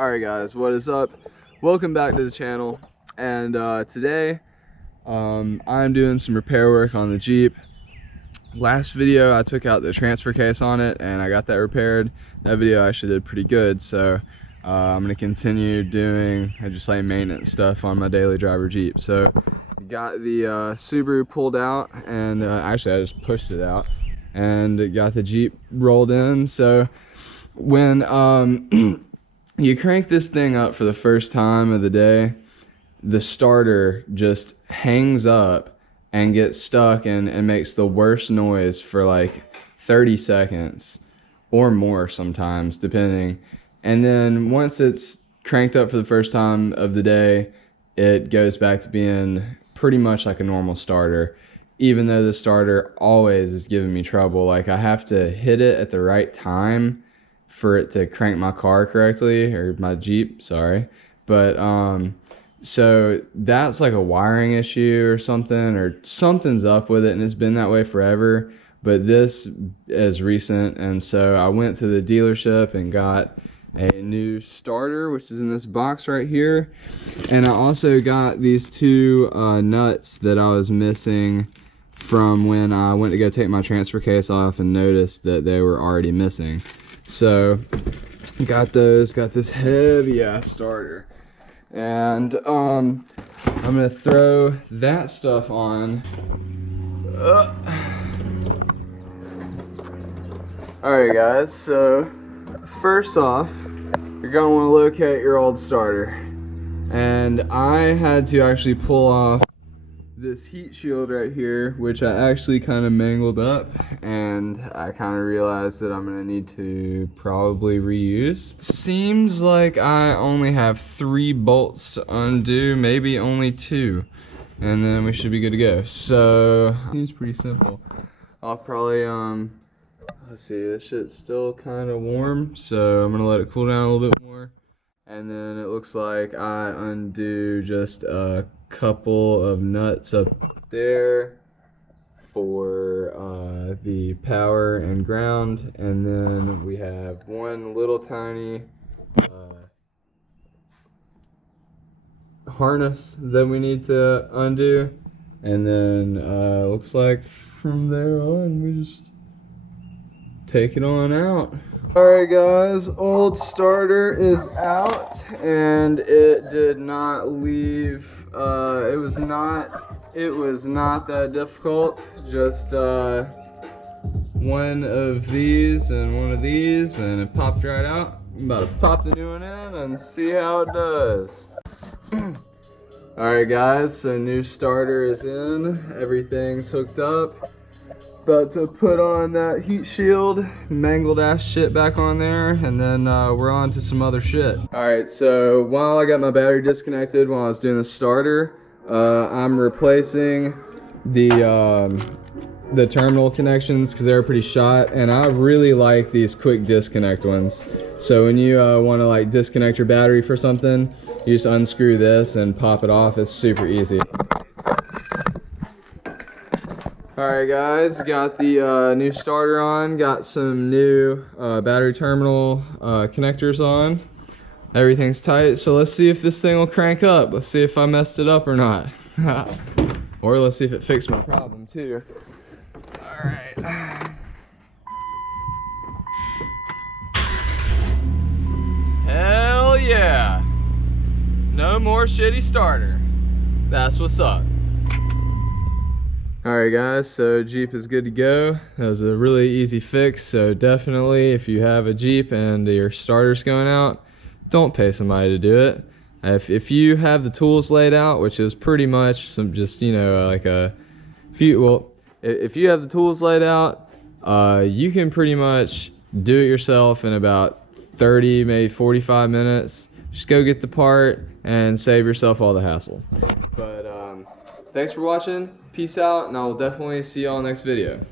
Alright guys, what is up? Welcome back to the channel, and today I'm doing some repair work on the Jeep. Last video I took out the transfer case on it and I got that repaired. That video actually did pretty good, so I'm going to continue doing just like maintenance stuff on my daily driver Jeep. So got the Subaru pulled out, and actually I just pushed it out and got the Jeep rolled in. So when you crank this thing up for the first time of the day, the starter just hangs up and gets stuck and makes the worst noise for like 30 seconds or more sometimes, depending. And then once it's cranked up for the first time of the day, it goes back to being pretty much like a normal starter, even though the starter always is giving me trouble. Like, I have to hit it at the right time for it to crank my car correctly, or my Jeep, sorry. But so that's like a wiring issue or something's up with it, and it's been that way forever. But this is recent, and so I went to the dealership and got a new starter, which is in this box right here. And I also got these two nuts that I was missing from when I went to go take my transfer case off and noticed that they were already missing. So got those, got this heavy ass starter, and I'm gonna throw that stuff on. Alright guys, so first off, you're gonna want to locate your old starter, and I had to actually pull off this heat shield right here, which I actually kind of mangled up, and I kind of realized that I'm gonna need to probably reuse. Seems like I only have 3 bolts to undo, maybe only 2, and then we should be good to go. So seems pretty simple. I'll probably let's see, this shit's still kind of warm, so I'm gonna let it cool down a little bit more, and then it looks like I undo just a couple of nuts up there for the power and ground, and then we have one little tiny harness that we need to undo, and then looks like from there on we just take it on out. Alright guys, old starter is out, and it did not leave. It was not that difficult. Just one of these and one of these, and it popped right out. I'm about to pop the new one in and see how it does. Alright guys, so new starter is in, everything's hooked up. About to put on that heat shield, mangled ass shit back on there, and then we're on to some other shit. Alright, so while I got my battery disconnected while I was doing the starter, I'm replacing the terminal connections because they were pretty shot, and I really like these quick disconnect ones. So when you want to like disconnect your battery for something, you just unscrew this and pop it off. It's super easy. Alright guys, got the new starter on, got some new battery terminal connectors on. Everything's tight, so let's see if this thing will crank up. Let's see if I messed it up or not. Or let's see if it fixed my problem too. Alright. Hell yeah! No more shitty starter. That's what's up. Alright guys, so Jeep is good to go. That was a really easy fix, so definitely if you have a Jeep and your starter's going out, don't pay somebody to do it. If you have the tools laid out, which is pretty much some just, you know, like if you have the tools laid out, you can pretty much do it yourself in about 30, maybe 45 minutes. Just go get the part and save yourself all the hassle. But thanks for watching. Peace out, and I will definitely see y'all next video.